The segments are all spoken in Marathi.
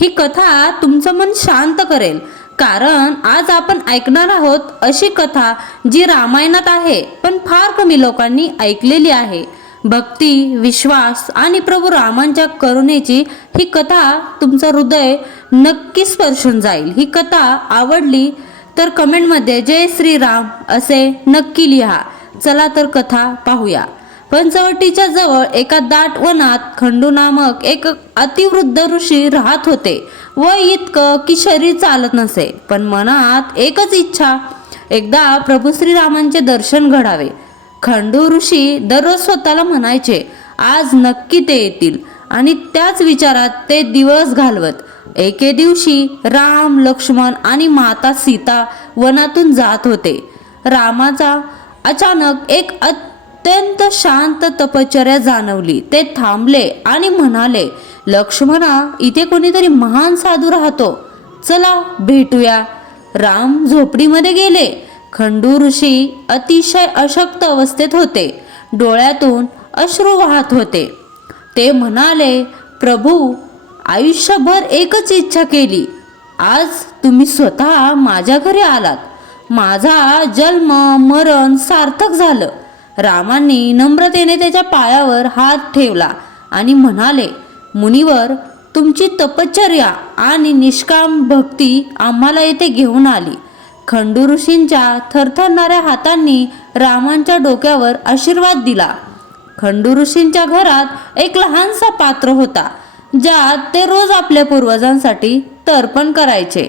ही कथा तुमचं मन शांत करेल. कारण आज आपण ऐकणार आहोत अशी कथा जी रामायणात आहे पण फार कमी लोकांनी ऐकलेली आहे. भक्ती विश्वास आणि प्रभू रामांच्या करुणेची ही कथा तुमचं हृदय नक्की स्पर्शून जाईल. ही कथा आवडली तर कमेंटमध्ये जय श्रीराम असे नक्की लिहा. चला तर कथा पाहूया. पंचवटीच्या जवळ एका दाट वनात खंडू नामक एक अतिवृद्ध ऋषी राहत होते. व इतकं की शरीर चालत नसे पण मनात एकच इच्छा एकदा प्रभू श्रीरामांचे दर्शन घडावे. खंडू ऋषी दररोज स्वतःला म्हणायचे आज नक्की ते येतील. आणि त्याच विचारात ते दिवस घालवत. एके दिवशी राम लक्ष्मण आणि माता सीता वनातून जात होते. रामाचा अचानक एक अत्यंत शांत तपश्चर्या जाणवली. ते थांबले आणि म्हणाले लक्ष्मणा इथे कोणीतरी महान साधू राहतो. चला भेटूया. राम झोपडीमध्ये गेले. खंडू ऋषी अतिशय अशक्त अवस्थेत होते. डोळ्यातून अश्रू वाहत होते. ते म्हणाले प्रभू आयुष्यभर एकच इच्छा केली. आज तुम्ही स्वतः माझ्या घरी आलात. माझा जन्म मरण सार्थक झालं. रामांनी नम्रतेने त्याच्या पायावर हात ठेवला आणि म्हणाले मुनिवर तुमची तपश्चर्या आणि निष्काम भक्ती आम्हाला येथे घेऊन आली. खंडू ऋषींच्या थरथरणाऱ्या हातांनी रामांच्या डोक्यावर आशीर्वाद दिला. खंडू ऋषींच्या घरात एक लहानसा पात्र होता ज्यात ते रोज आपल्या पूर्वजांसाठी तर्पण करायचे.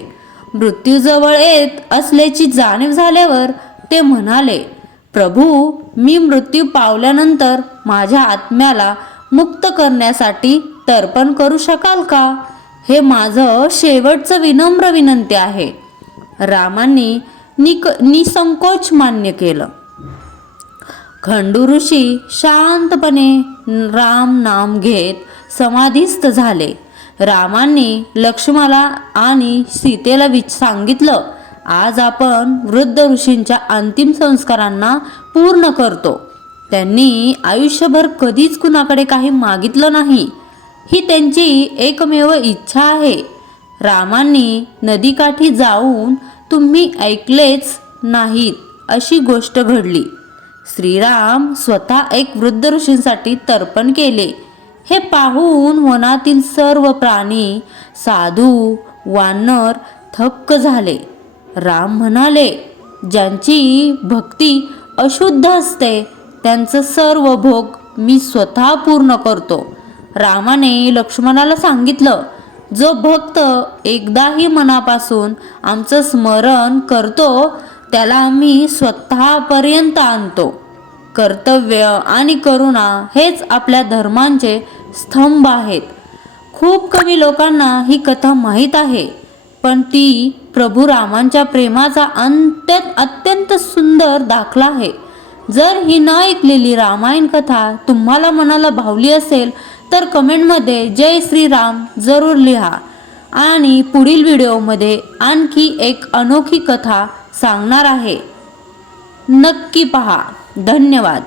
मृत्यूजवळ येत असल्याची जाणीव झाल्यावर ते म्हणाले प्रभू मी मृत्यू पावल्यानंतर माझ्या आत्म्याला मुक्त करण्यासाठी तर्पण करू शकाल का? हे माझं शेवटचं विनम्र विनंती आहे. रामांनी निक निसंकोच मान्य केलं. खंडू ऋषी शांतपणे राम नाम घेत समाधीस्थ झाले. रामांनी लक्ष्माला आणि सीतेला विच सांगितलं आज आपण वृद्ध ऋषींच्या अंतिम संस्कारांना पूर्ण करतो. त्यांनी आयुष्यभर कधीच कुणाकडे काही मागितलं नाही. ही त्यांची एकमेव इच्छा आहे. रामांनी नदीकाठी जाऊन तुम्ही ऐकलेच नाहीत अशी गोष्ट घडली. श्रीराम स्वतः एक वृद्ध ऋषींसाठी तर्पण केले. हे पाहून वनातील सर्व प्राणी साधू वानर थक्क झाले. राम म्हणाले ज्यांची भक्ती अशुद्ध असते त्यांचं सर्व भोग मी स्वतः पूर्ण करतो. रामाने लक्ष्मणाला सांगितलं जो भक्त एकदाही मनापासून आमचं स्मरण करतो त्याला आम्ही स्वतःपर्यंत आणतो. कर्तव्य आणि करुणा हेच आपल्या धर्मांचे स्तंभ आहेत. खूप कमी लोकांना ही कथा माहीत आहे. पण ती प्रभू रामांच्या प्रेमाचा अंत्यत अत्यंत सुंदर दाखला आहे. जर ही न ऐकलेली रामायण कथा तुम्हाला मनाला भावली असेल तर कमेंटमध्ये जय श्रीराम जरूर लिहा. आणि पुढील व्हिडिओमध्ये आणखी एक अनोखी कथा सांगणार आहे. नक्की पहा. धन्यवाद.